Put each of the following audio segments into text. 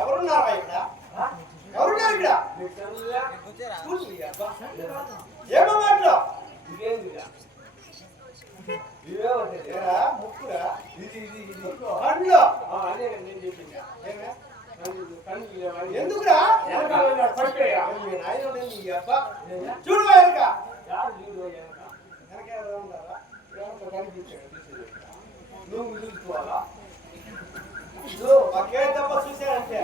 ఎవరున్నారా ఇక్కడ? ఎవరున్నారు ఇక్కడ? ఏమో మాటలు ముక్కురా ఎందుకురా చూడు నువ్వు చూసుకోవాలా ఒకే తప్ప చూసారంటే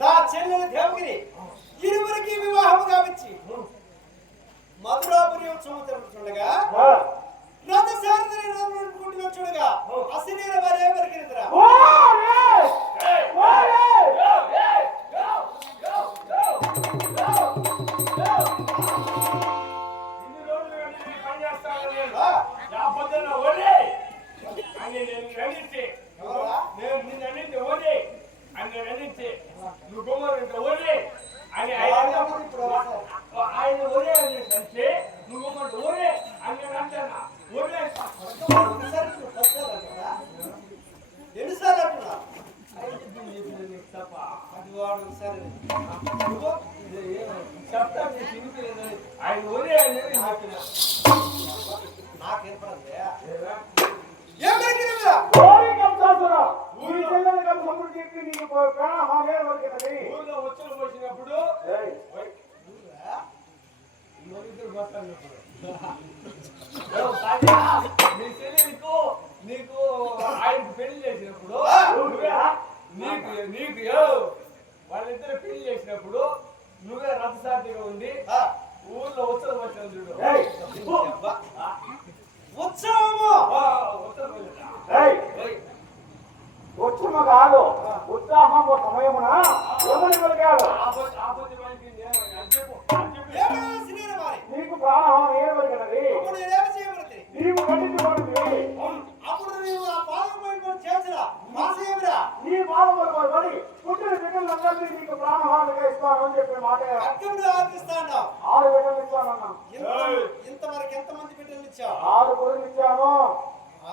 నా చెల్లెలు దేవగిరి ఇరువురికి వివాహము గావించి మధురాపురి ఉత్సవం జరుగుతుండగా రథసారథిని పుట్టిన చూడగా అసిరీర వారే వరకిరిద్దరా నీకు ఆయనకు పెళ్లి చేసినప్పుడు నీకు వాళ్ళిద్దరు పెళ్లి చేసినప్పుడు నువ్వే రథసారథిగా ఉండి ఊర్లో ఉత్సవం వచ్చిన చూడు ఉత్సవం కాదు ఉత్సాహం సమయమున ఎవరి కలిగాడు నీకు ప్రాణం ఏర్పడినది నీవు ఖండించబడింది నీ బాధపడి పుట్టిన బిడ్డలందరినీ నీకు ప్రాణహానిగా ఇస్తానని చెప్పిన మాట 6 బిడ్డలు ఇస్తానన్నా ఇంతవరకు ఎంతమంది బిడ్డలు ఇచ్చావు? 6 బిడ్డలు ఇచ్చాను.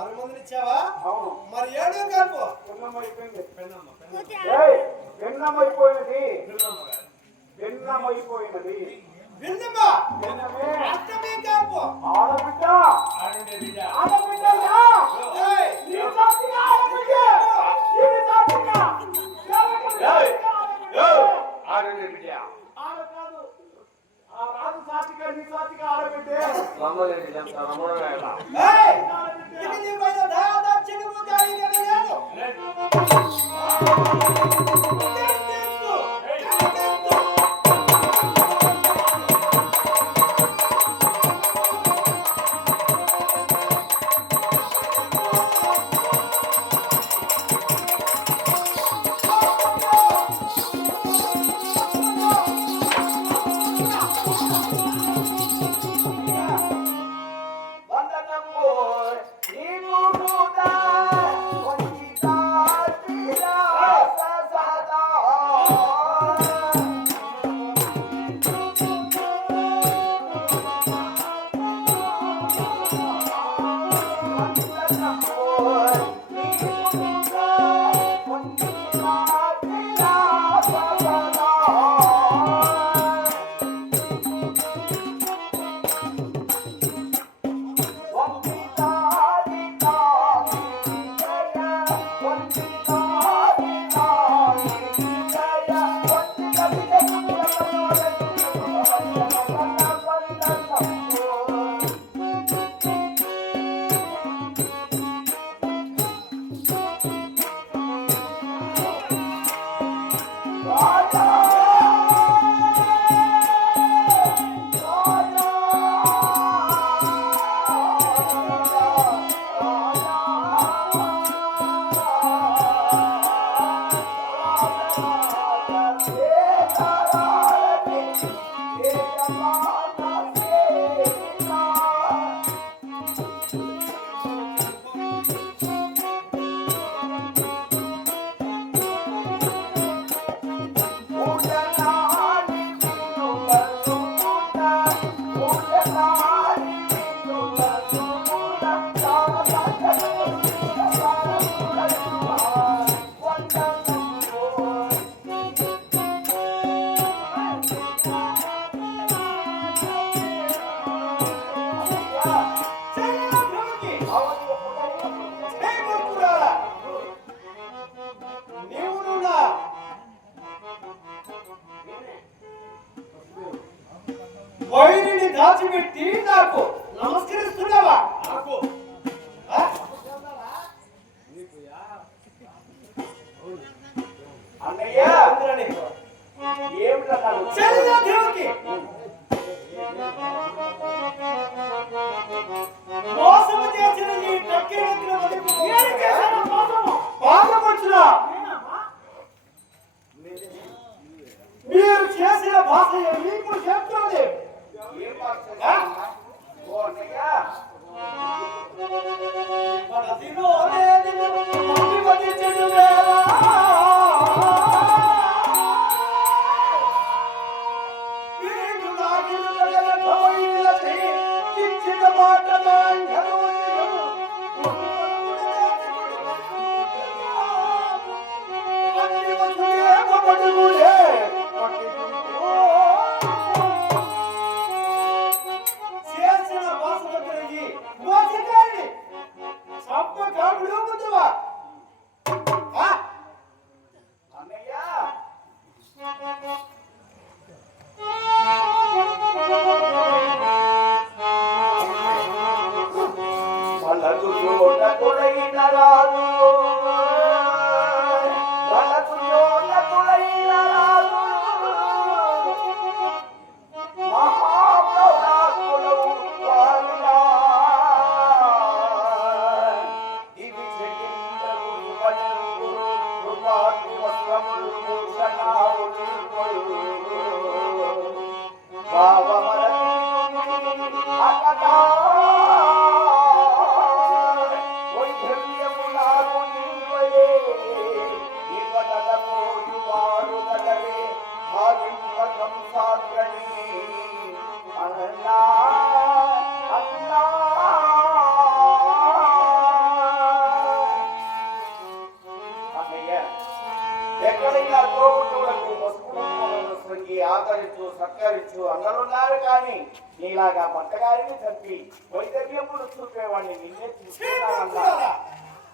6 మందిని ఇచ్చావా? అవును. మరి 7 కలుపు పెన్నమైపోయింది. విన్నమ్మా అష్టమి కలుపు ఆడబిడ్డ నీవు వైరిని దాచిపెట్టి నాకు నమస్కరిస్తున్నావా? నాకు అన్నయ్య ఏమిటన్నాడు? దేవుకి మోసము చేసిన ఈ బాధపడుతున్నా మీరు చేసిన భాష మీకు చెప్తుంది. ఆదరించు సత్కరించు అందరున్నారు కానీ నీలాగా మట్టగారిని చంపి వైద్యములు చూపేవాడిని నిన్నే చూస్తున్నానన్నా